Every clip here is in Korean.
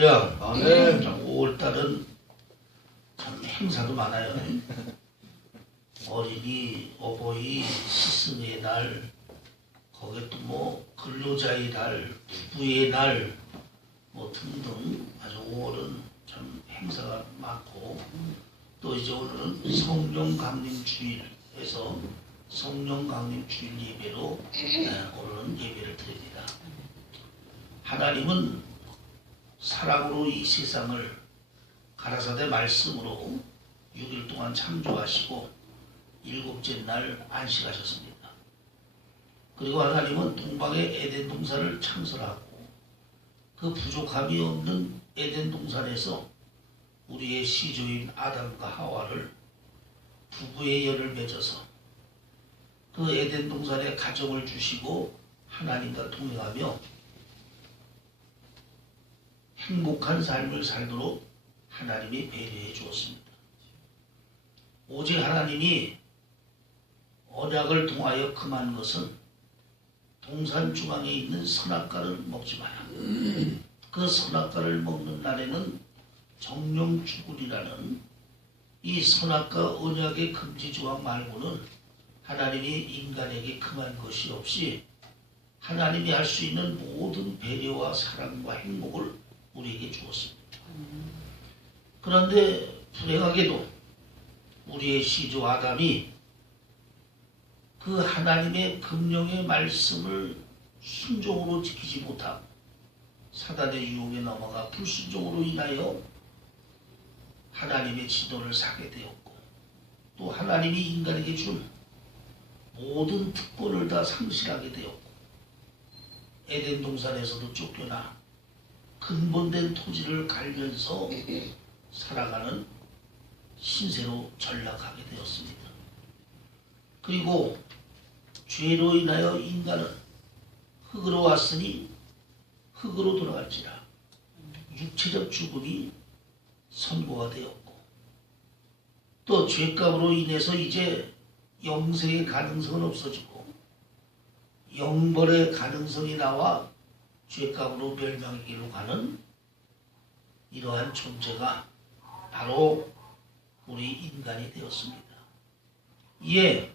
야, 아멘. 5월달은 참 행사도 많아요. 어린이, 어버이, 스승의 날, 거기에 또 뭐 근로자의 날, 부부의 날, 뭐 등등 아주 5월은 참 행사가 많고, 또 이제 오늘은 성령 강림 주일에서 성령 강림 주일 예배로 오늘은 예배를 드립니다. 하나님은 사랑으로 이 세상을 가라사대 말씀으로 6일 동안 창조하시고 일곱째 날 안식하셨습니다. 그리고 하나님은 동방의 에덴 동산을 창설하고 그 부족함이 없는 에덴 동산에서 우리의 시조인 아담과 하와를 부부의 열을 맺어서 그 에덴 동산에 가정을 주시고 하나님과 동행하며 행복한 삶을 살도록 하나님이 배려해 주었습니다. 오직 하나님이 언약을 통하여 금한 것은 동산 중앙에 있는 선악과를 먹지 마라. 그 선악과를 먹는 날에는 정령 죽으리라는 이 선악과 언약의 금지 조항 말고는 하나님이 인간에게 금한 것이 없이 하나님이 할 수 있는 모든 배려와 사랑과 행복을 우리에게 주었습니다. 그런데 불행하게도 우리의 시조 아담이 그 하나님의 금령의 말씀을 순종으로 지키지 못하고 사단의 유혹에 넘어가 불순종으로 인하여 하나님의 지도를 사게 되었고, 또 하나님이 인간에게 준 모든 특권을 다 상실하게 되었고, 에덴 동산에서도 쫓겨나 근본된 토지를 갈면서 살아가는 신세로 전락하게 되었습니다. 그리고 죄로 인하여 인간은 흙으로 왔으니 흙으로 돌아갈지라 육체적 죽음이 선고가 되었고, 또 죄값으로 인해서 이제 영생의 가능성은 없어지고 영벌의 가능성이 나와 죄값으로 멸망의 길로 가는 이러한 존재가 바로 우리 인간이 되었습니다. 이에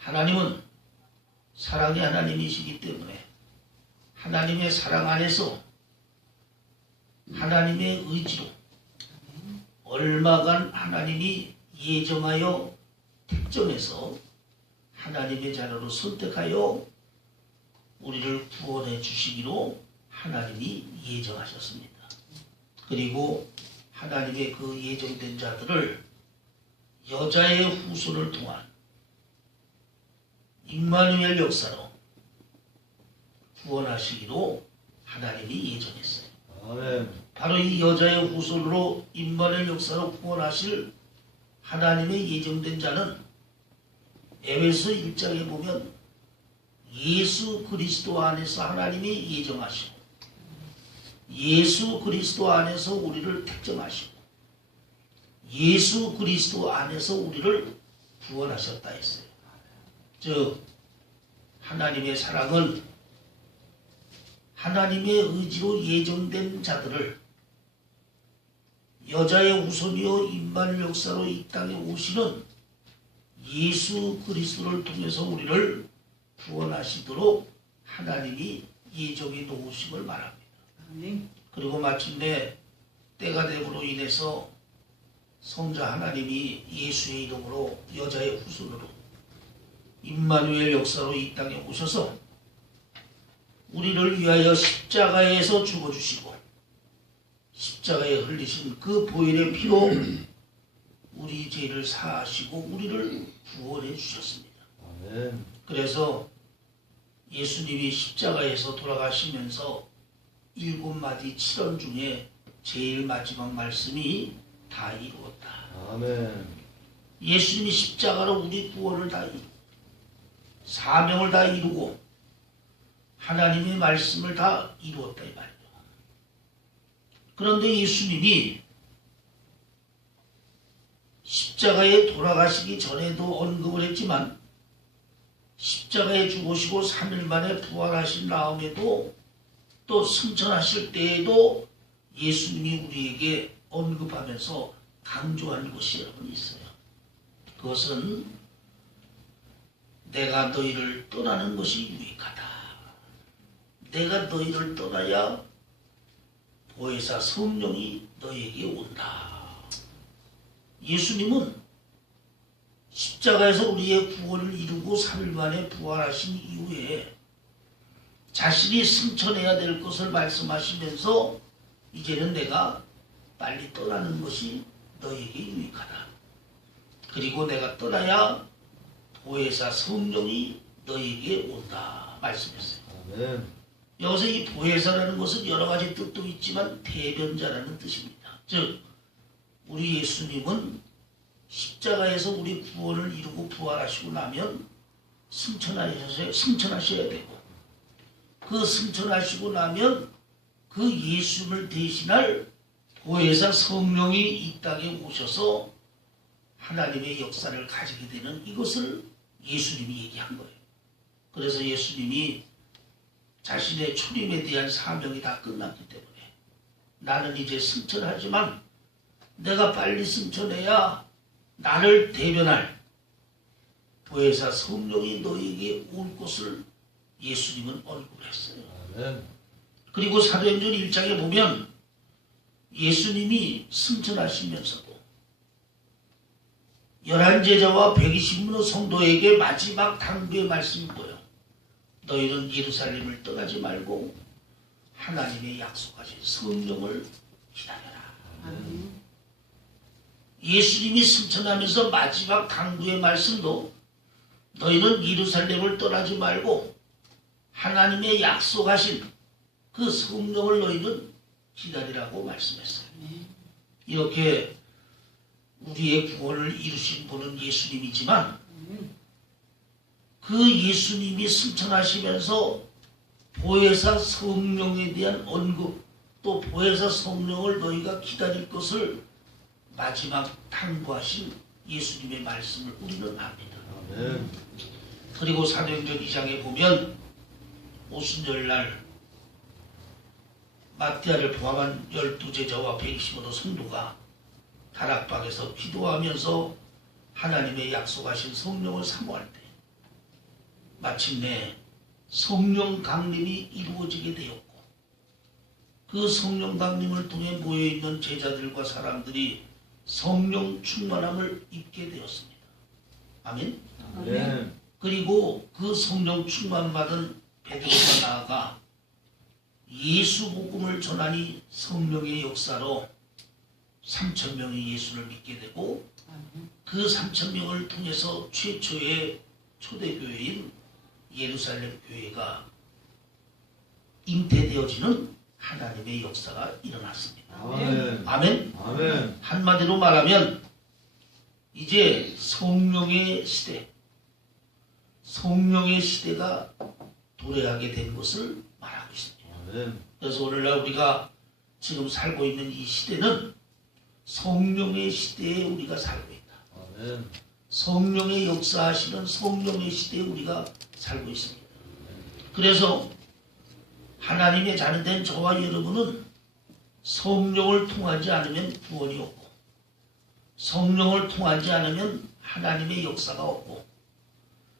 하나님은 사랑의 하나님이시기 때문에 하나님의 사랑 안에서 하나님의 의지로 얼마간 하나님이 예정하여 택정해서 하나님의 자녀로 선택하여 우리를 구원해 주시기로 하나님이 예정하셨습니다. 그리고 하나님의 그 예정된 자들을 여자의 후손을 통한 임마누엘 역사로 구원하시기로 하나님이 예정했어요. 아멘. 바로 이 여자의 후손으로 임마누엘 역사로 구원하실 하나님의 예정된 자는 에베소 1장에 보면 예수 그리스도 안에서 하나님이 예정하시고 예수 그리스도 안에서 우리를 택정하시고 예수 그리스도 안에서 우리를 구원하셨다 했어요. 즉 하나님의 사랑은 하나님의 의지로 예정된 자들을 여자의 후손이요 임마누엘 역사로 이 땅에 오시는 예수 그리스도를 통해서 우리를 구원하시도록 하나님이 예정해 놓으심을 말합니다. 그리고 마침내 때가 됨으로 인해서 성자 하나님이 예수의 이름으로 여자의 후손으로 임마누엘 역사로 이 땅에 오셔서 우리를 위하여 십자가에서 죽어주시고 십자가에 흘리신 그 보혈의 피로 우리 죄를 사하시고 우리를 구원해 주셨습니다. 아멘. 그래서 예수님이 십자가에서 돌아가시면서 7마디 7언 중에 제일 마지막 말씀이 다 이루었다. 아멘. 예수님이 십자가로 우리 구원을 다 이루고 사명을 다 이루고 하나님의 말씀을 다 이루었다 이 말이에요. 그런데 예수님이 십자가에 돌아가시기 전에도 언급을 했지만 십자가에 죽으시고 3일 만에 부활하신 다음에도 또 승천하실 때에도 예수님이 우리에게 언급하면서 강조한 것이 여러분 있어요. 그것은 내가 너희를 떠나는 것이 유익하다. 내가 너희를 떠나야 보혜사 성령이 너희에게 온다. 예수님은 십자가에서 우리의 구원을 이루고 3일 만에 부활하신 이후에 자신이 승천해야 될 것을 말씀하시면서 이제는 내가 빨리 떠나는 것이 너희에게 유익하다. 그리고 내가 떠나야 보혜사 성령이 너희에게 온다 말씀했어요. 아멘. 여기서 이 보혜사라는 것은 여러 가지 뜻도 있지만 대변자라는 뜻입니다. 즉 우리 예수님은 십자가에서 우리 구원을 이루고 부활하시고 나면 승천하셔야 되고, 그 승천하시고 나면 그 예수님을 대신할 보혜사 성령이 이 땅에 오셔서 하나님의 역사를 가지게 되는 이것을 예수님이 얘기한 거예요. 그래서 예수님이 자신의 초림에 대한 사명이 다 끝났기 때문에 나는 이제 승천하지만 내가 빨리 승천해야 나를 대변할 보혜사 성령이 너희에게 올 것을 예수님은 언급을 했어요. 아멘. 그리고 사도행전 1장에 보면 예수님이 승천하시면서도 11제자와 120명 성도에게 마지막 당부의 말씀이 뭐예요? 너희는 예루살렘을 떠나지 말고 하나님의 약속하신 성령을 기다려라. 아멘. 예수님이 승천하면서 마지막 당부의 말씀도 너희는 예루살렘을 떠나지 말고 하나님의 약속하신 그 성령을 너희는 기다리라고 말씀했어요. 이렇게 우리의 구원을 이루신 분은 예수님이지만 그 예수님이 승천하시면서 보혜사 성령에 대한 언급, 또 보혜사 성령을 너희가 기다릴 것을 마지막 당부하신 예수님의 말씀을 우리는 압니다. 아멘. 그리고 사도행전 2장에 보면 오순절날 마띠아를 포함한 12제자와 120명 성도가 다락방에서 기도하면서 하나님의 약속하신 성령을 사모할 때 마침내 성령 강림이 이루어지게 되었고, 그 성령 강림을 통해 모여있는 제자들과 사람들이 성령 충만함을 입게 되었습니다. 아멘. 아멘. 그리고 그 성령 충만받은 베드로가 나아가 예수 복음을 전하니 성령의 역사로 3,000명이 예수를 믿게 되고, 그 3,000명을 통해서 최초의 초대교회인 예루살렘 교회가 잉태되어지는 하나님의 역사가 일어났습니다. 아멘. 아멘. 아멘. 한마디로 말하면 이제 성령의 시대가 도래하게 된 것을 말하고 있습니다. 아멘. 그래서 오늘날 우리가 지금 살고 있는 이 시대는 성령의 시대에 우리가 살고 있다. 아멘. 성령의 역사하시는 성령의 시대에 우리가 살고 있습니다. 그래서 하나님의 자녀된 저와 여러분은 성령을 통하지 않으면 구원이 없고, 성령을 통하지 않으면 하나님의 역사가 없고,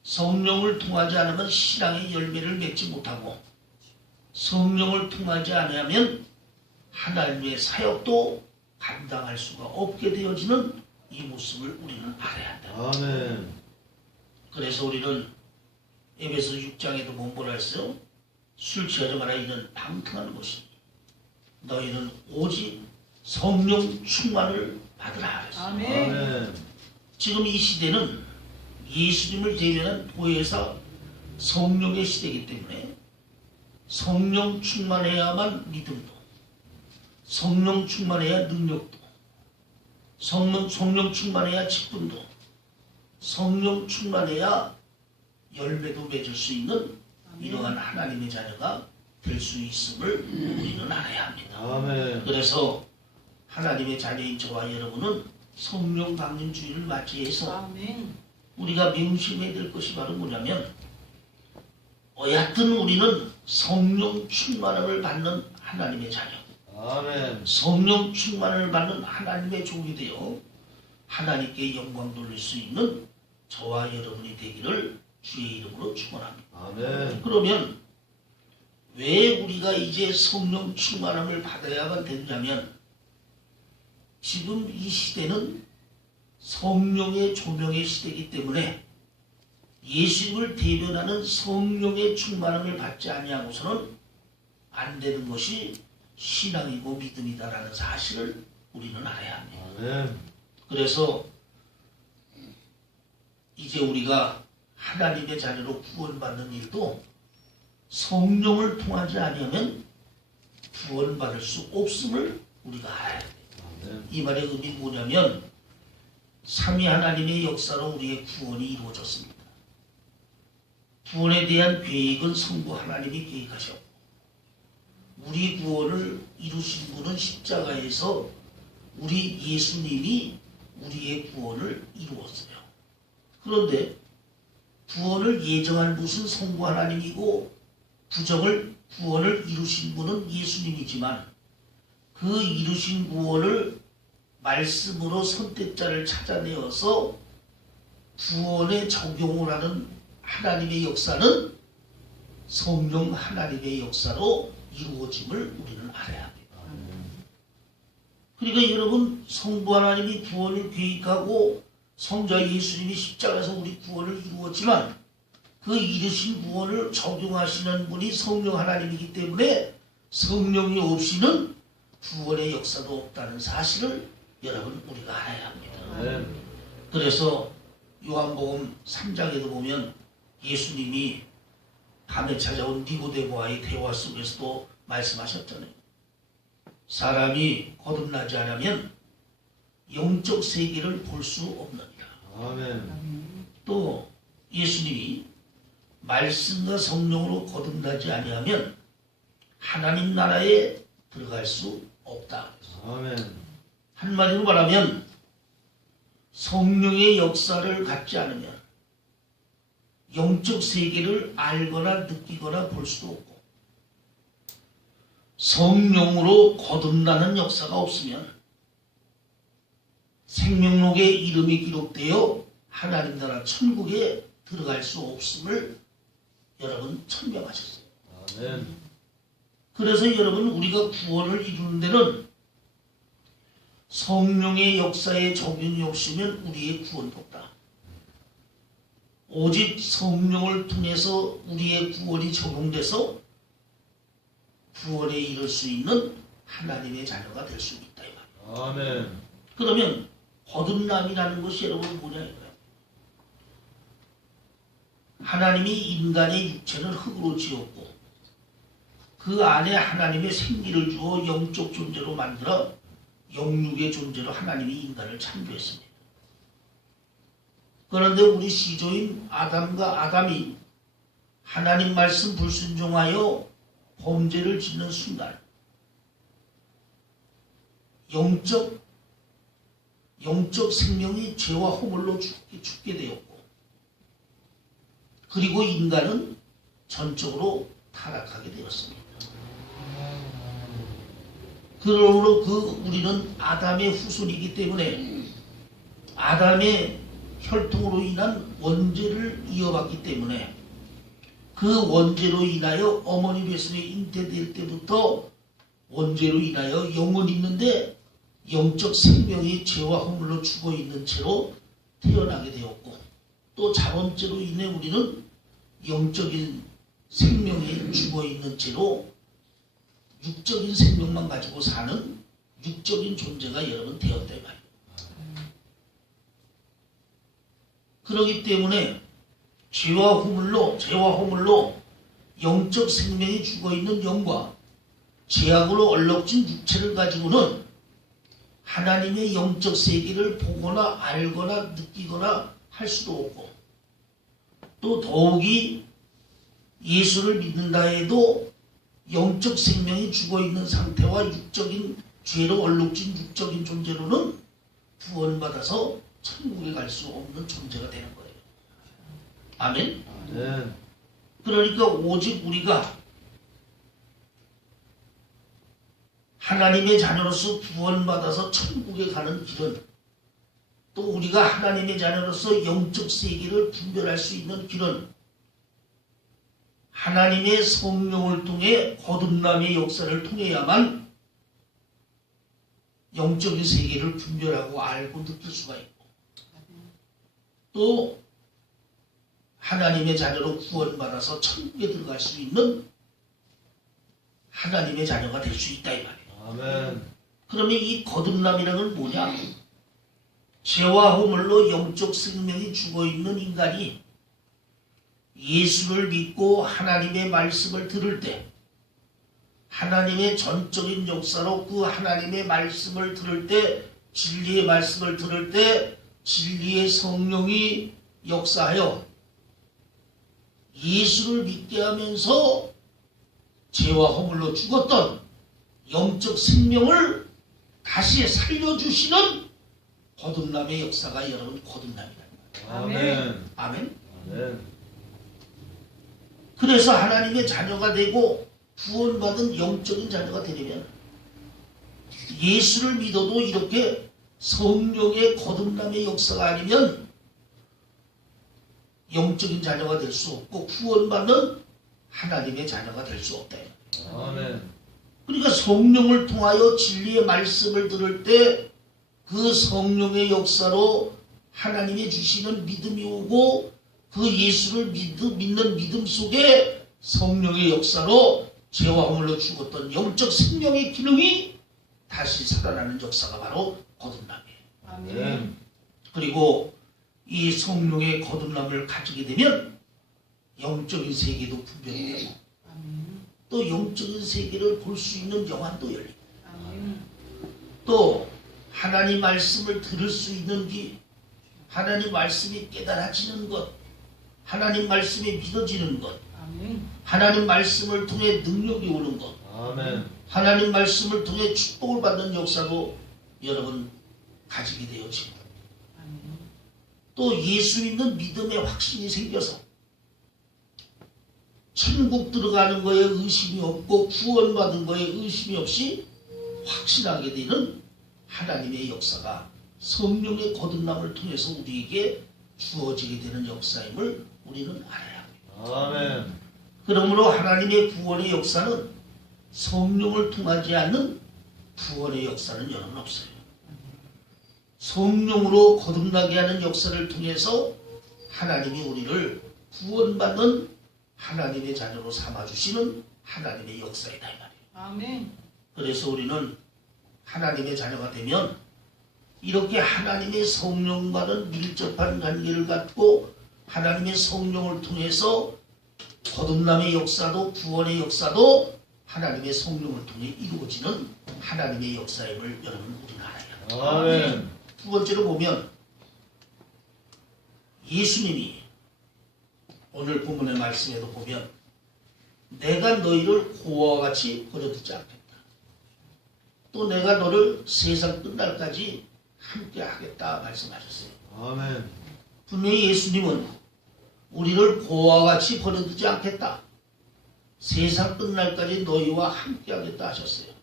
성령을 통하지 않으면 신앙의 열매를 맺지 못하고, 성령을 통하지 않으면 하나님의 사역도 감당할 수가 없게 되어지는 이 모습을 우리는 알아야 한다. 아멘. 그래서 우리는 에베소 6장에도 보면 뭐라 했어요? 술 취하지 마라. 이는 방탕한 것이니 너희는 오직 성령 충만을 받으라 그랬어요. 아멘. 지금 이 시대는 예수님을 대변한 보혜사 성령의 시대이기 때문에 성령 충만해야만 믿음도, 성령 충만해야 능력도, 성령 충만해야 직분도, 성령 충만해야 열매도 맺을 수 있는 이러한 하나님의 자녀가 될 수 있음을 우리는 알아야 합니다. 아멘. 그래서 하나님의 자녀인 저와 여러분은 성령 강림 주일을 맞이해서 우리가 명심해야 될 것이 바로 뭐냐면, 여하튼 우리는 성령 충만함을 받는 하나님의 자녀, 아멘. 성령 충만을 받는 하나님의 종이 되어 하나님께 영광 돌릴 수 있는 저와 여러분이 되기를 주의 이름으로 축원합니다. 아멘. 그러면 왜 우리가 이제 성령 충만함을 받아야만 되느냐면 지금 이 시대는 성령의 조명의 시대이기 때문에 예수님을 대변하는 성령의 충만함을 받지 아니하고서는 안 되는 것이 신앙이고 믿음이다라는 사실을 우리는 알아야 합니다. 아멘. 그래서 이제 우리가 하나님의 자녀로 구원받는 일도 성령을 통하지 아니하면 구원받을 수 없음을 우리가 알아야 돼요. 아멘. 이 말의 의미는 뭐냐면 삼위 하나님의 역사로 우리의 구원이 이루어졌습니다. 구원에 대한 계획은 성부 하나님이 계획하셨고 우리 구원을 이루신 분은 십자가에서 우리 예수님이 우리의 구원을 이루었어요. 그런데 구원을 예정한 분은 성부 하나님이고 구원을 이루신 분은 예수님이지만 그 이루신 구원을 말씀으로 선택자를 찾아내어서 구원에 적용을 하는 하나님의 역사는 성령 하나님의 역사로 이루어짐을 우리는 알아야 합니다. 그러니까 여러분 성부 하나님이 구원을 계획하고 성자 예수님이 십자가에서 우리 구원을 이루었지만 그 이루신 구원을 적용하시는 분이 성령 하나님이기 때문에 성령이 없이는 구원의 역사도 없다는 사실을 여러분 우리가 알아야 합니다. 그래서 요한복음 3장에도 보면 예수님이 밤에 찾아온 니고데모와의 대화 속에서도 말씀하셨잖아요. 사람이 거듭나지 않으면 영적 세계를 볼 수 없느니라. 아멘. 또 예수님이 말씀과 성령으로 거듭나지 아니하면 하나님 나라에 들어갈 수 없다. 아멘. 한마디로 말하면 성령의 역사를 갖지 않으면 영적 세계를 알거나 느끼거나 볼 수도 없고 성령으로 거듭나는 역사가 없으면 생명록에 이름이 기록되어 하나님 나라 천국에 들어갈 수 없음을 여러분 천명하셨어요. 아멘. 그래서 여러분 우리가 구원을 이루는 데는 성령의 역사에 적용이 없으면 우리의 구원도 없다. 오직 성령을 통해서 우리의 구원이 적용돼서 구원에 이를 수 있는 하나님의 자녀가 될 수 있다 이 말이에요. 아멘. 그러면 거듭남이라는 것이 여러분 뭐냐 이거예요. 하나님이 인간의 육체는 흙으로 지었고 그 안에 하나님의 생기를 주어 영적 존재로 만들어 영육의 존재로 하나님이 인간을 창조했습니다. 그런데 우리 시조인 아담과 아담이 하나님 말씀 불순종하여 범죄를 짓는 순간 영적 생명이 죄와 허물로 죽게 되었고 그리고 인간은 전적으로 타락하게 되었습니다. 그러므로 우리는 아담의 후손이기 때문에 아담의 혈통으로 인한 원죄를 이어받기 때문에 그 원죄로 인하여 어머니 뱃속에 잉태될 때부터 원죄로 인하여 영혼이 있는데 영적 생명이 죄와 허물로 죽어 있는 채로 태어나게 되었고 또 자범죄로 인해 우리는 영적인 생명이 죽어 있는 채로 육적인 생명만 가지고 사는 육적인 존재가 여러분 되었다 이 말이에요. 그렇기 때문에 죄와 허물로 영적 생명이 죽어 있는 영과 죄악으로 얼룩진 육체를 가지고는 하나님의 영적 세계를 보거나 알거나 느끼거나 할 수도 없고 또 더욱이 예수를 믿는다 해도 영적 생명이 죽어있는 상태와 육적인 죄로 얼룩진 육적인 존재로는 구원받아서 천국에 갈 수 없는 존재가 되는 거예요. 아멘? 아멘. 그러니까 오직 우리가 하나님의 자녀로서 구원받아서 천국에 가는 길은, 또 우리가 하나님의 자녀로서 영적 세계를 분별할 수 있는 길은 하나님의 성령을 통해 거듭남의 역사를 통해야만 영적인 세계를 분별하고 알고 느낄 수가 있고, 또 하나님의 자녀로 구원받아서 천국에 들어갈 수 있는 하나님의 자녀가 될 수 있다 이 말이에요. 아멘. 그러면 이 거듭남이라는 건 뭐냐? 죄와 허물로 영적 생명이 죽어있는 인간이 예수를 믿고 하나님의 말씀을 들을 때, 하나님의 전적인 역사로 그 하나님의 말씀을 들을 때, 진리의 말씀을 들을 때 진리의 성령이 역사하여 예수를 믿게 하면서 죄와 허물로 죽었던 영적 생명을 다시 살려주시는 거듭남의 역사가 여러분 거듭남이라는 거예요. 아멘. 아멘. 아멘. 그래서 하나님의 자녀가 되고 구원받은 영적인 자녀가 되려면 예수를 믿어도 이렇게 성령의 거듭남의 역사가 아니면 영적인 자녀가 될 수 없고 구원받는 하나님의 자녀가 될 수 없다. 아멘. 그러니까 성령을 통하여 진리의 말씀을 들을 때 그 성령의 역사로 하나님이 주시는 믿음이 오고, 그 예수를 믿는 믿음 속에 성령의 역사로 죄와 허물로 죽었던 영적 생명의 기능이 다시 살아나는 역사가 바로 거듭남이에요. 아멘. 그리고 이 성령의 거듭남을 가지게 되면 영적인 세계도 분별이 되고, 또 영적인 세계를 볼 수 있는 영안도 열리고, 또 하나님 말씀을 들을 수 있는 길, 하나님 말씀이 깨달아지는 것, 하나님 말씀이 믿어지는 것, 하나님 말씀을 통해 능력이 오는 것, 아멘. 하나님 말씀을 통해 축복을 받는 역사도 여러분 가지게 되어지고, 또 예수 믿는 믿음의 확신이 생겨서 천국 들어가는 거에 의심이 없고 구원받은 거에 의심이 없이 확신하게 되는 하나님의 역사가 성령의 거듭남을 통해서 우리에게 주어지게 되는 역사임을 우리는 알아야 합니다. 아멘. 그러므로 하나님의 구원의 역사는 성령을 통하지 않는 구원의 역사는 여러분 없어요. 성령으로 거듭나게 하는 역사를 통해서 하나님이 우리를 구원받는 하나님의 자녀로 삼아주시는 하나님의 역사이다 이 말이에요. 아멘. 그래서 우리는 하나님의 자녀가 되면 이렇게 하나님의 성령과는 밀접한 관계를 갖고 하나님의 성령을 통해서 거듭남의 역사도 구원의 역사도 하나님의 성령을 통해 이루어지는 하나님의 역사임을 여러분 우리는 알아요. 아멘. 두 번째로 보면 예수님이 오늘 본문의 말씀에도 보면 내가 너희를 고아와 같이 버려두지 않겠다. 또 내가 너를 세상 끝날까지 함께 하겠다 말씀하셨어요. 아멘. 분명히 예수님은 우리를 고아와 같이 버려두지 않겠다. 세상 끝날까지 너희와 함께 하겠다 하셨어요.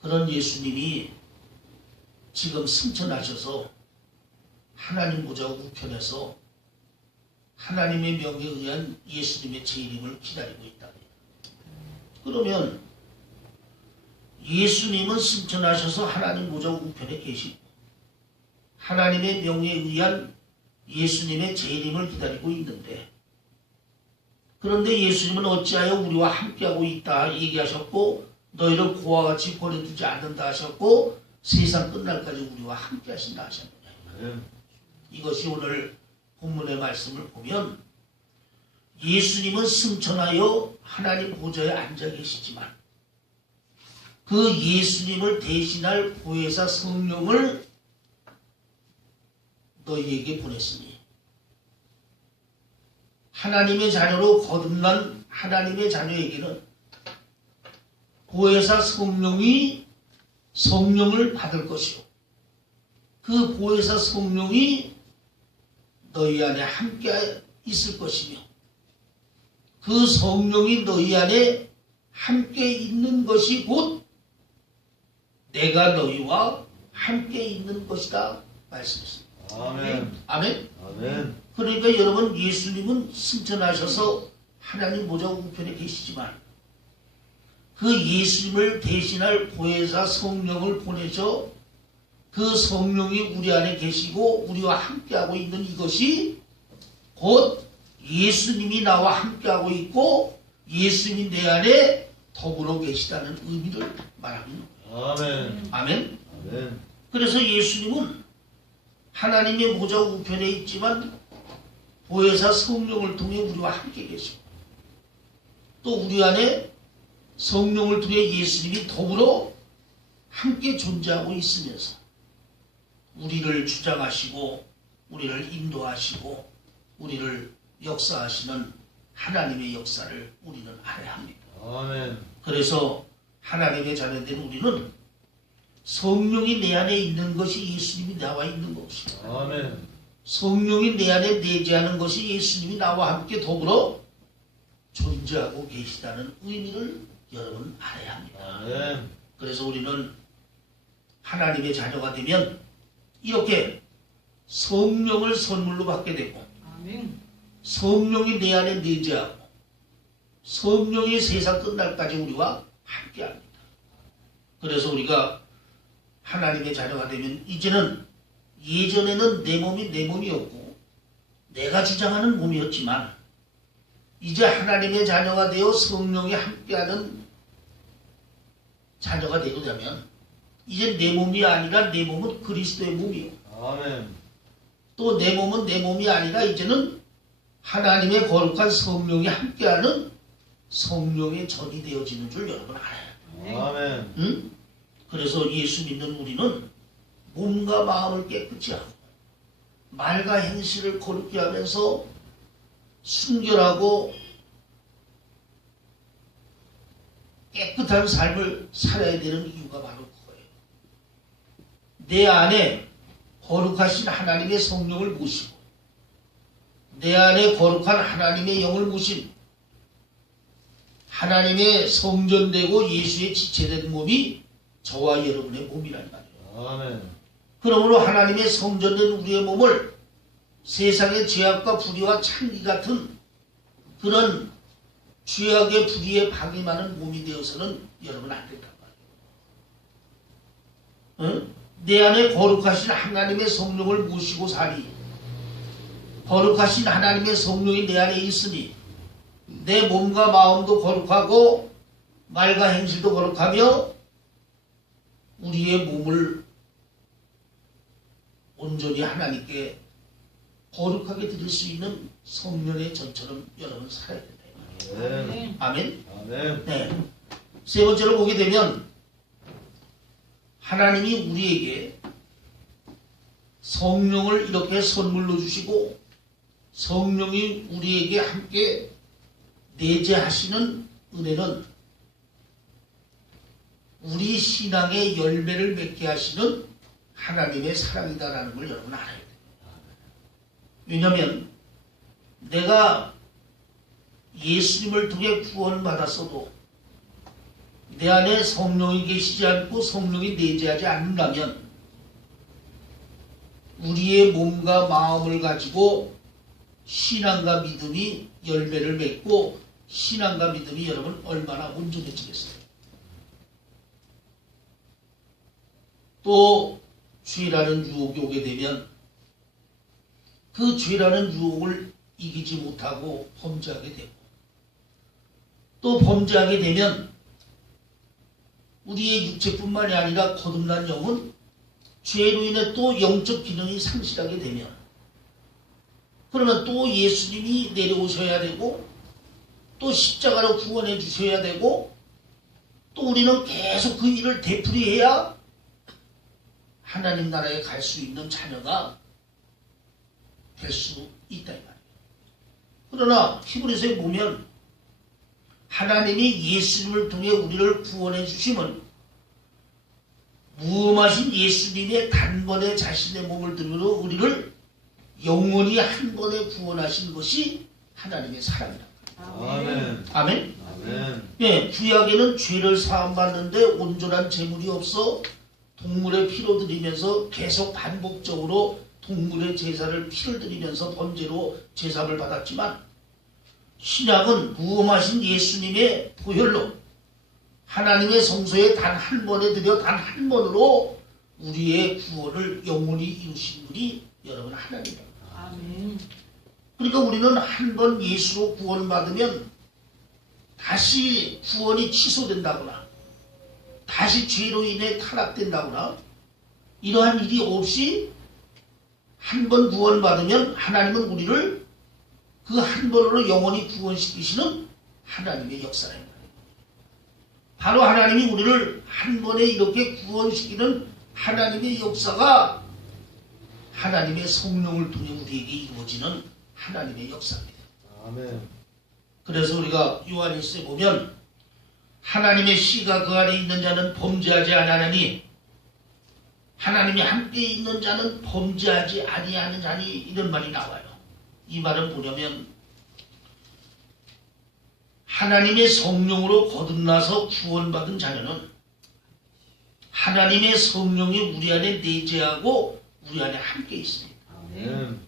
그런 예수님이 지금 승천하셔서 하나님 보좌 우편에서 하나님의 명에 의한 예수님의 재림을 기다리고 있다. 그러면 예수님은 승천하셔서 하나님 보좌 우편에 계시고 하나님의 명에 의한 예수님의 재림을 기다리고 있는데, 그런데 예수님은 어찌하여 우리와 함께하고 있다 얘기하셨고 너희를 고아와 같이 버려두지 않는다 하셨고 세상 끝날까지 우리와 함께 하신다 하셨느냐. 이것이 오늘 본문의 말씀을 보면 예수님은 승천하여 하나님 보좌에 앉아 계시지만 그 예수님을 대신할 보혜사 성령을 너희에게 보냈으니 하나님의 자녀로 거듭난 하나님의 자녀에게는 보혜사 성령이 성령을 받을 것이요 그 보혜사 성령이 너희 안에 함께 있을 것이며 그 성령이 너희 안에 함께 있는 것이 곧 내가 너희와 함께 있는 것이다 말씀했습니다. 아멘. 아멘. 아멘. 그러니까 여러분, 예수님은 승천하셔서 하나님 보좌 우편에 계시지만 그 예수님을 대신할 보혜사 성령을 보내셔 그 성령이 우리 안에 계시고 우리와 함께하고 있는 이것이 곧 예수님이 나와 함께하고 있고 예수님이 내 안에 더불어 계시다는 의미를 말하는 거예요. 아멘. 아멘. 아멘. 그래서 예수님은 하나님의 보좌 우편에 있지만 보혜사 성령을 통해 우리와 함께 계시고 또 우리 안에 성령을 통해 예수님이 더불어 함께 존재하고 있으면서 우리를 주장하시고 우리를 인도하시고 우리를 역사하시는 하나님의 역사를 우리는 알아야 합니다. 아멘. 그래서 하나님의 자녀된 우리는 성령이 내 안에 있는 것이 예수님이 나와 있는 것이고 아멘. 성령이 내 안에 내재하는 것이 예수님이 나와 함께 더불어 존재하고 계시다는 의미를 여러분 알아야 합니다. 아멘. 그래서 우리는 하나님의 자녀가 되면 이렇게 성령을 선물로 받게 되고 아멘. 성령이 내 안에 내재하고 성령이 세상 끝날까지 우리와 함께합니다. 그래서 우리가 하나님의 자녀가 되면 이제는 예전에는 내 몸이 내 몸이었고 내가 주장하는 몸이었지만 이제 하나님의 자녀가 되어 성령이 함께하는 자녀가 되고 나면 이제 내 몸이 아니라 내 몸은 그리스도의 몸이요. 아멘. 또 내 몸은 내 몸이 아니라 이제는 하나님의 거룩한 성령이 함께하는 성령의 전이 되어지는 줄 여러분 알아요. 아멘. 응? 그래서 예수 믿는 우리는 몸과 마음을 깨끗이 하고 말과 행실을 거룩히 하면서 순결하고 깨끗한 삶을 살아야 되는 이유가 바로 그거예요. 내 안에 거룩하신 하나님의 성령을 모시고 내 안에 거룩한 하나님의 영을 모신 하나님의 성전되고 예수의 지체된 몸이 저와 여러분의 몸이란 말이에요. 아멘. 그러므로 하나님의 성전된 우리의 몸을 세상의 죄악과 불의와 창기 같은 그런 죄악의 불의에 방임하는 몸이 되어서는 여러분 안 된단 말이에요. 응? 내 안에 거룩하신 하나님의 성령을 모시고 사니 거룩하신 하나님의 성령이 내 안에 있으니 내 몸과 마음도 거룩하고 말과 행실도 거룩하며 우리의 몸을 온전히 하나님께 거룩하게 드릴 수 있는 성령의 전처럼 여러분 살아야 된다. 아멘. 아멘. 아멘. 네. 세 번째로 보게 되면 하나님이 우리에게 성령을 이렇게 선물로 주시고 성령이 우리에게 함께 내재하시는 은혜는 우리 신앙의 열매를 맺게 하시는 하나님의 사랑이다라는 걸 여러분 알아야 돼요. 왜냐하면 내가 예수님을 통해 구원받았어도 내 안에 성령이 계시지 않고 성령이 내재하지 않는다면 우리의 몸과 마음을 가지고 신앙과 믿음이 열매를 맺고 신앙과 믿음이 여러분 얼마나 온전해지겠어요. 또 죄라는 유혹이 오게 되면 그 죄라는 유혹을 이기지 못하고 범죄하게 되고 또 범죄하게 되면 우리의 육체뿐만이 아니라 거듭난 영은 죄로 인해 또 영적 기능이 상실하게 되면 그러면 또 예수님이 내려오셔야 되고 또 십자가로 구원해 주셔야 되고 또 우리는 계속 그 일을 되풀이해야 하나님 나라에 갈 수 있는 자녀가 될 수 있다 이 말이에요. 그러나 히브리서에 보면 하나님이 예수님을 통해 우리를 구원해 주심은 무엄하신 예수님의 단번에 자신의 몸을 들으러 우리를 영원히 한 번에 구원하신 것이 하나님의 사랑이다. 아멘. 아멘. 아멘. 예, 구약에는 죄를 사함받는데 온전한 제물이 없어 동물의 피로 드리면서 계속 반복적으로 동물의 제사를 피를 드리면서 번제로 제사를 받았지만 신약은 무험하신 예수님의 보혈로 하나님의 성소에 단 한 번에 드려 단 한 번으로 우리의 구원을 영원히 이루신 분이 여러분 하나님입니다. 아멘. 그러니까 우리는 한 번 예수로 구원받으면 다시 구원이 취소된다거나 다시 죄로 인해 타락된다거나 이러한 일이 없이 한 번 구원받으면 하나님은 우리를 그 한 번으로 영원히 구원시키시는 하나님의 역사입니다. 바로 하나님이 우리를 한 번에 이렇게 구원시키는 하나님의 역사가 하나님의 성령을 통해 우리에게 이루어지는 하나님의 역사입니다. 아멘. 그래서 우리가 요한일서에 보면 하나님의 씨가 그 안에 있는 자는 범죄하지 아니하느니 하나님이 함께 있는 자는 범죄하지 아니하느니 이런 말이 나와요. 이 말은 뭐냐면 하나님의 성령으로 거듭나서 구원받은 자녀는 하나님의 성령이 우리 안에 내재하고 우리 안에 함께 있습니다. 아멘.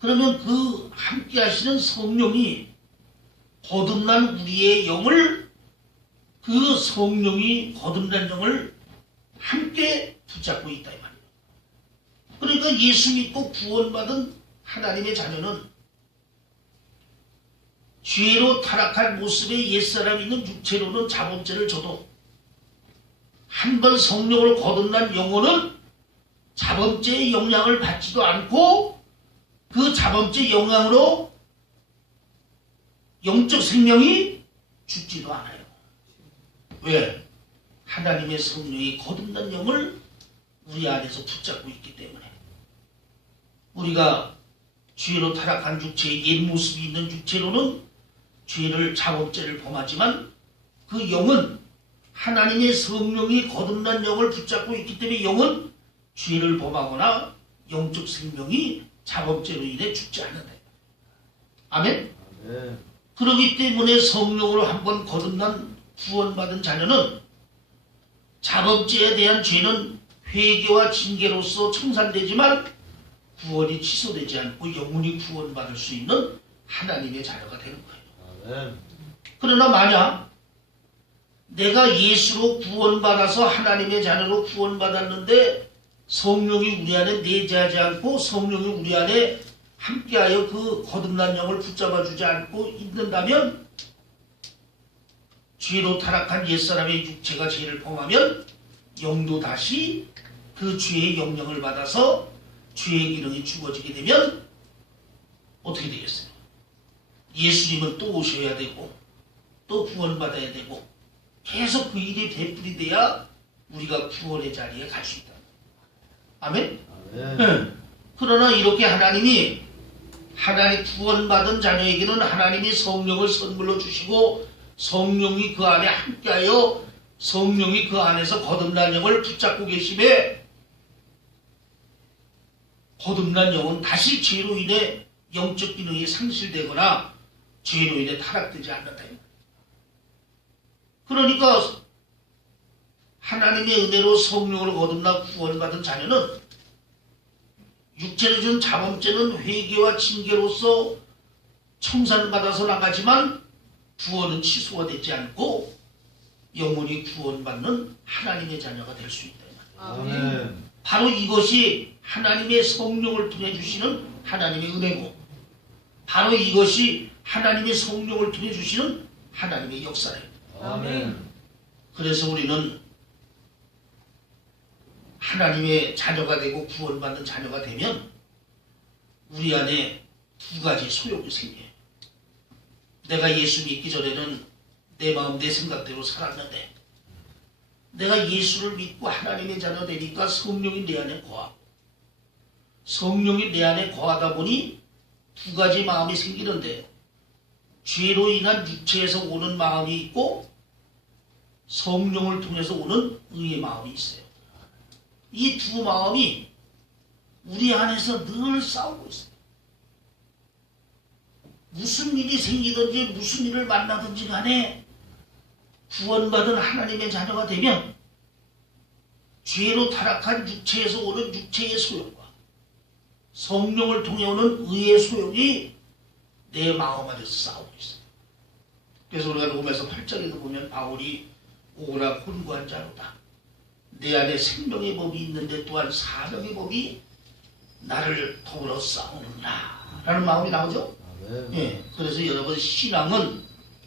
그러면 그 함께 하시는 성령이 거듭난 우리의 영을 그 성령이 거듭난 영을 함께 붙잡고 있다 이 말이에요. 그러니까 예수 믿고 구원받은 하나님의 자녀는 죄로 타락한 모습의 옛사람이 있는 육체로는 자범죄를 져도 한 번 성령으로 거듭난 영혼은 자범죄의 영향을 받지도 않고 그 자범죄 영향으로 영적 생명이 죽지도 않아요. 왜? 하나님의 성령이 거듭난 영을 우리 안에서 붙잡고 있기 때문에 우리가 죄로 타락한 육체의 옛 모습이 있는 육체로는 죄를 자범죄를 범하지만 그 영은 하나님의 성령이 거듭난 영을 붙잡고 있기 때문에 영은 죄를 범하거나 영적 생명이 자범죄로 인해 죽지 않는다. 아멘? 아멘. 그렇기 때문에 성령으로 한번 거듭난 구원받은 자녀는 자범죄에 대한 죄는 회개와 징계로서 청산되지만 구원이 취소되지 않고 영원히 구원받을 수 있는 하나님의 자녀가 되는 거예요. 아멘. 그러나 만약 내가 예수로 구원받아서 하나님의 자녀로 구원받았는데 성령이 우리 안에 내재하지 않고 성령이 우리 안에 함께하여 그 거듭난 영을 붙잡아주지 않고 있는다면 죄로 타락한 옛사람의 육체가 죄를 범하면 영도 다시 그 죄의 영향을 받아서 죄의 기능이 죽어지게 되면 어떻게 되겠어요? 예수님은 또 오셔야 되고 또 구원받아야 되고 계속 그 일이 되풀이돼야 우리가 구원의 자리에 갈 수 있다. 아멘? 아멘. 그러나 이렇게 하나님 구원받은 자녀에게는 하나님이 성령을 선물로 주시고 성령이 그 안에 함께하여 성령이 그 안에서 거듭난 영을 붙잡고 계심에 거듭난 영은 다시 죄로 인해 영적 기능이 상실되거나 죄로 인해 타락되지 않는다. 그러니까 하나님의 은혜로 성령으로 거듭나 구원받은 자녀는 육체를 준 자범죄는 회개와 징계로서 청산받아서 나가지만 구원은 취소가 되지 않고 영원히 구원받는 하나님의 자녀가 될 수 있다. 아멘. 바로 이것이 하나님의 성령을 통해 주시는 하나님의 은혜고 바로 이것이 하나님의 성령을 통해 주시는 하나님의 역사예요. 아멘. 그래서 우리는 하나님의 자녀가 되고 구원받는 자녀가 되면 우리 안에 두 가지 소욕이 생겨요. 내가 예수 믿기 전에는 내 마음 내 생각대로 살았는데 내가 예수를 믿고 하나님의 자녀 되니까 성령이 내 안에 거하고 성령이 내 안에 거하다 보니 두 가지 마음이 생기는데 죄로 인한 육체에서 오는 마음이 있고 성령을 통해서 오는 의의 마음이 있어요. 이 두 마음이 우리 안에서 늘 싸우고 있어요. 무슨 일이 생기든지 무슨 일을 만나든지 간에 구원받은 하나님의 자녀가 되면 죄로 타락한 육체에서 오는 육체의 소욕과 성령을 통해 오는 의의 소욕이 내 마음 안에서 싸우고 있어요. 그래서 우리가 로마서 8장에도 보면 바울이 오라 혼고한 자로다. 내 안에 생명의 법이 있는데 또한 사명의 법이 나를 더불어 싸우는구나 라는 마음이 나오죠. 아멘. 예, 그래서 여러분 신앙은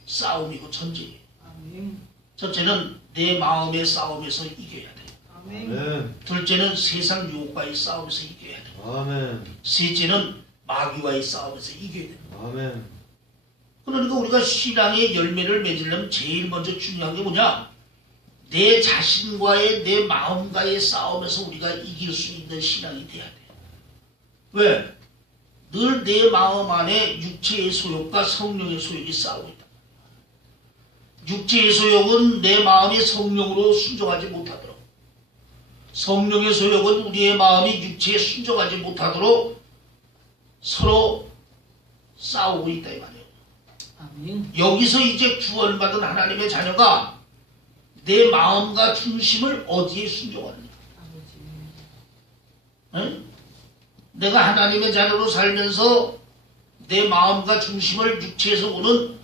싸움이고 전쟁이에요. 아멘. 첫째는 내 마음의 싸움에서 이겨야 돼요. 아멘. 아멘. 둘째는 세상 유혹과의 싸움에서 이겨야 돼요. 아멘. 셋째는 마귀와의 싸움에서 이겨야 돼요. 아멘. 그러니까 우리가 신앙의 열매를 맺으려면 제일 먼저 중요한 게 뭐냐? 내 자신과의 내 마음과의 싸움에서 우리가 이길 수 있는 신앙이 돼야 돼요. 왜? 늘 내 마음 안에 육체의 소욕과 성령의 소욕이 싸우고 있다. 육체의 소욕은 내 마음이 성령으로 순종하지 못하도록, 성령의 소욕은 우리의 마음이 육체에 순종하지 못하도록 서로 싸우고 있다 이 말이에요. 아멘. 여기서 이제 구원받은 하나님의 자녀가 내 마음과 중심을 어디에 순종하느냐? 아버지. 응? 내가 하나님의 자녀로 살면서 내 마음과 중심을 육체에서 오는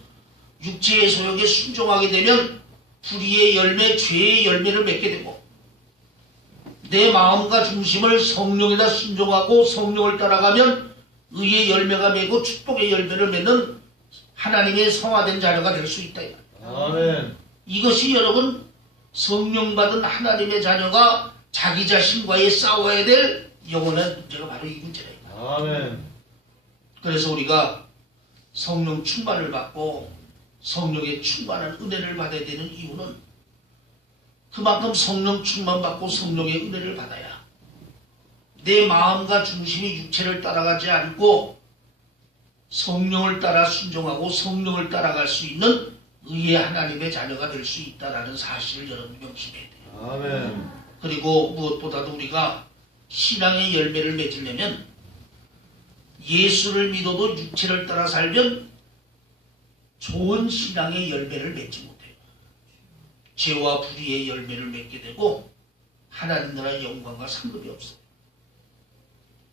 육체의 소욕에 순종하게 되면 불의의 열매, 죄의 열매를 맺게 되고, 내 마음과 중심을 성령에다 순종하고 성령을 따라가면 의의 열매가 맺고 축복의 열매를 맺는 하나님의 성화된 자녀가 될 수 있다. 아멘. 이것이 여러분 성령 받은 하나님의 자녀가 자기 자신과의 싸워야 될 영원한 문제가 바로 이 문제다. 아멘. 그래서 우리가 성령 충만을 받고 성령의 충만한 은혜를 받아야 되는 이유는 그만큼 성령 충만 받고 성령의 은혜를 받아야 내 마음과 중심이 육체를 따라가지 않고 성령을 따라 순종하고 성령을 따라갈 수 있는 의의 하나님의 자녀가 될 수 있다는 사실을 여러분 명심해야 돼요. 아멘. 그리고 무엇보다도 우리가 신앙의 열매를 맺으려면 예수를 믿어도 육체를 따라 살면 좋은 신앙의 열매를 맺지 못해요. 죄와 불의의 열매를 맺게 되고 하나님 나라의 영광과 상급이 없어요.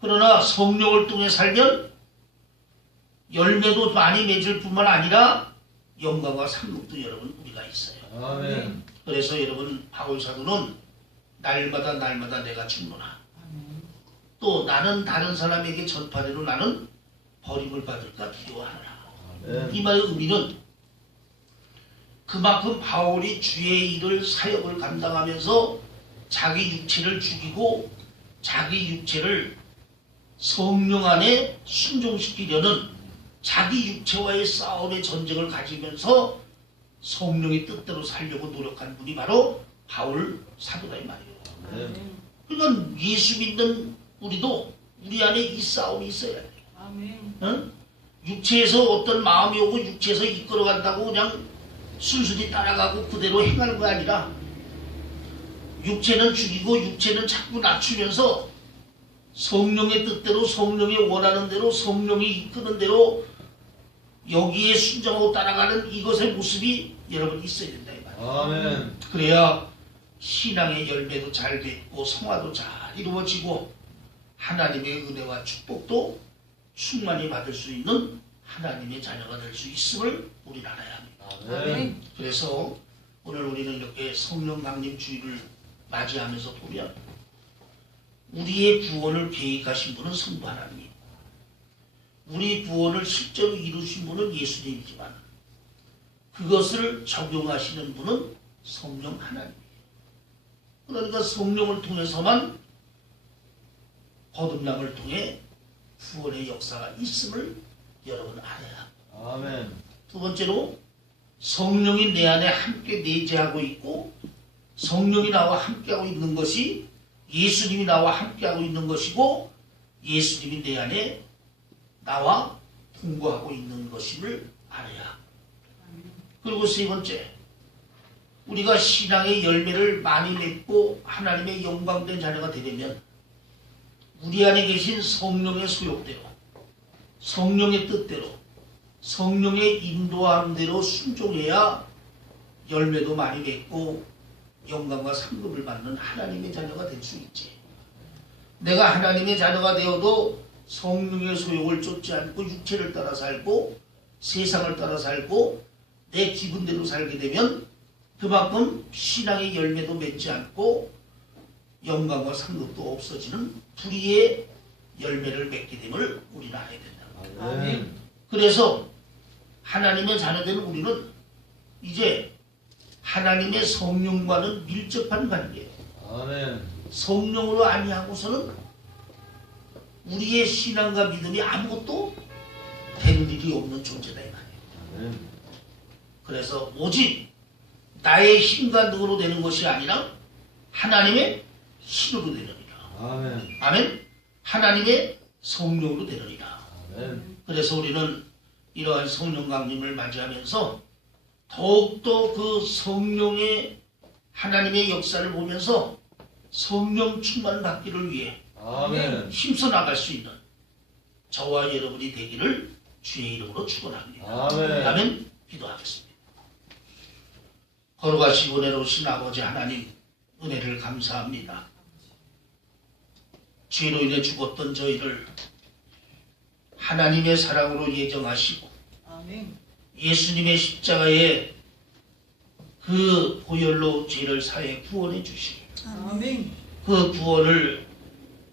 그러나 성령을 통해 살면 열매도 많이 맺을 뿐만 아니라 영광과 상급도 여러분 우리가 있어요. 아멘. 그래서 여러분 바울 사도는 날마다 내가 죽노나 아멘. 또 나는 다른 사람에게 전파되로 나는 버림을 받을까 두려워하노라. 아멘. 이 말의 의미는 그만큼 바울이 주의 일을 사역을 감당하면서 자기 육체를 죽이고 자기 육체를 성령 안에 순종시키려는 자기 육체와의 싸움의 전쟁을 가지면서 성령의 뜻대로 살려고 노력한 분이 바로 바울 사도다 이 말이에요. 아멘. 그러니까 예수 믿는 우리도 우리 안에 이 싸움이 있어야 돼요. 아멘. 응? 육체에서 어떤 마음이 오고 육체에서 이끌어간다고 그냥 순순히 따라가고 그대로 행하는 거 아니라 육체는 죽이고 육체는 자꾸 낮추면서 성령의 뜻대로 성령이 원하는 대로 성령이 이끄는 대로 여기에 순종하고 따라가는 이것의 모습이 여러분 있어야 된다 이 말이에요. 아멘. 그래야 신앙의 열매도 잘 맺고 성화도 잘 이루어지고 하나님의 은혜와 축복도 충만히 받을 수 있는 하나님의 자녀가 될 수 있음을 우리는 알아야 합니다. 아멘. 그래서 오늘 우리는 이렇게 성령 강림 주일을 맞이하면서 보면 우리의 구원을 계획하신 분은 성부 하나님이에요. 우리 구원을 실제로 이루신 분은 예수님이지만 그것을 적용하시는 분은 성령 하나님이에요. 그러니까 성령을 통해서만 거듭남을 통해 구원의 역사가 있음을 여러분 알아야 합니다. 아멘. 두 번째로 성령이 내 안에 함께 내재하고 있고 성령이 나와 함께하고 있는 것이 예수님이 나와 함께하고 있는 것이고 예수님이 내 안에 나와 동거하고 있는 것임을 알아야 합니다. 그리고 세 번째, 우리가 신앙의 열매를 많이 맺고 하나님의 영광된 자녀가 되려면 우리 안에 계신 성령의 소욕대로 성령의 뜻대로 성령의 인도함대로 순종해야 열매도 많이 맺고 영광과 상급을 받는 하나님의 자녀가 될 수 있지. 내가 하나님의 자녀가 되어도 성령의 소욕을 쫓지 않고 육체를 따라 살고 세상을 따라 살고 내 기분대로 살게 되면 그만큼 신앙의 열매도 맺지 않고 영광과 상급도 없어지는 불의의 열매를 맺게 됨을 우리는 알아야 된다. 아멘. 그래서 하나님의 자녀된 우리는 이제 하나님의 성령과는 밀접한 관계, 아멘. 성령으로 아니하고서는 우리의 신앙과 믿음이 아무것도 되는 일이 없는 존재다 이 말이에요. 아멘. 그래서 오직 나의 힘과 능으로 되는 것이 아니라 하나님의 힘으로 되느니라. 아멘. 아멘. 하나님의 성령으로 되느니라. 아멘. 그래서 우리는 이러한 성령 강림을 맞이하면서 더욱더 그 성령의 하나님의 역사를 보면서 성령 충만을 받기를 위해 아멘. 힘써 나갈 수 있는 저와 여러분이 되기를 주의 이름으로 축원합니다. 아멘. 아멘. 기도하겠습니다. 거룩하시고 은혜로우신 아버지 하나님, 은혜를 감사합니다. 죄로 인해 죽었던 저희를 하나님의 사랑으로 예정하시고 아멘. 예수님의 십자가에 그 보혈로 죄를 사해 구원해 주시고 아멘. 그 구원을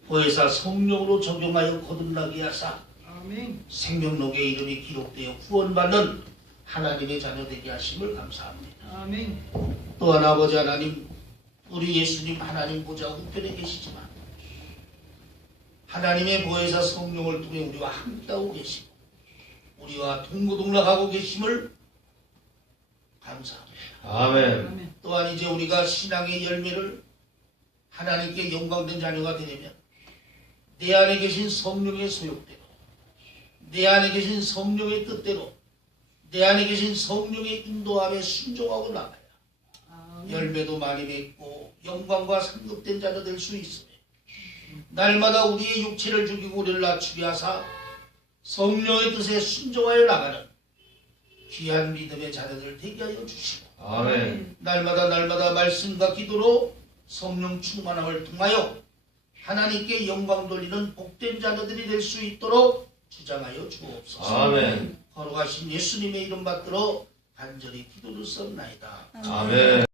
보혜사 성령으로 적용하여 거듭나게 하사 아멘. 생명록에 이름이 기록되어 구원받는 하나님의 자녀 되게 하심을 감사합니다. 아멘. 또한 아버지 하나님, 우리 예수님 하나님 보좌 우편에 계시지만 하나님의 보혜사 성령을 통해 우리와 함께하고 계시고 우리와 동고동락하고 계심을 감사합니다. 아멘. 아멘. 또한 이제 우리가 신앙의 열매를 하나님께 영광된 자녀가 되려면 내 안에 계신 성령의 소욕대로, 내 안에 계신 성령의 뜻대로, 내 안에 계신 성령의 인도함에 순종하고 나가야 아멘. 열매도 많이 맺고 영광과 상급된 자녀 될 수 있으며 날마다 우리의 육체를 죽이고 우리를 낮추게 하사 성령의 뜻에 순종하여 나가는 귀한 믿음의 자녀들 되게 하여 주시고 아멘. 날마다 말씀과 기도로 성령 충만함을 통하여 하나님께 영광 돌리는 복된 자녀들이 될 수 있도록 주장하여 주옵소서. 아멘. 거룩하신 예수님의 이름 받들어 간절히 기도를 썩나이다. 아멘.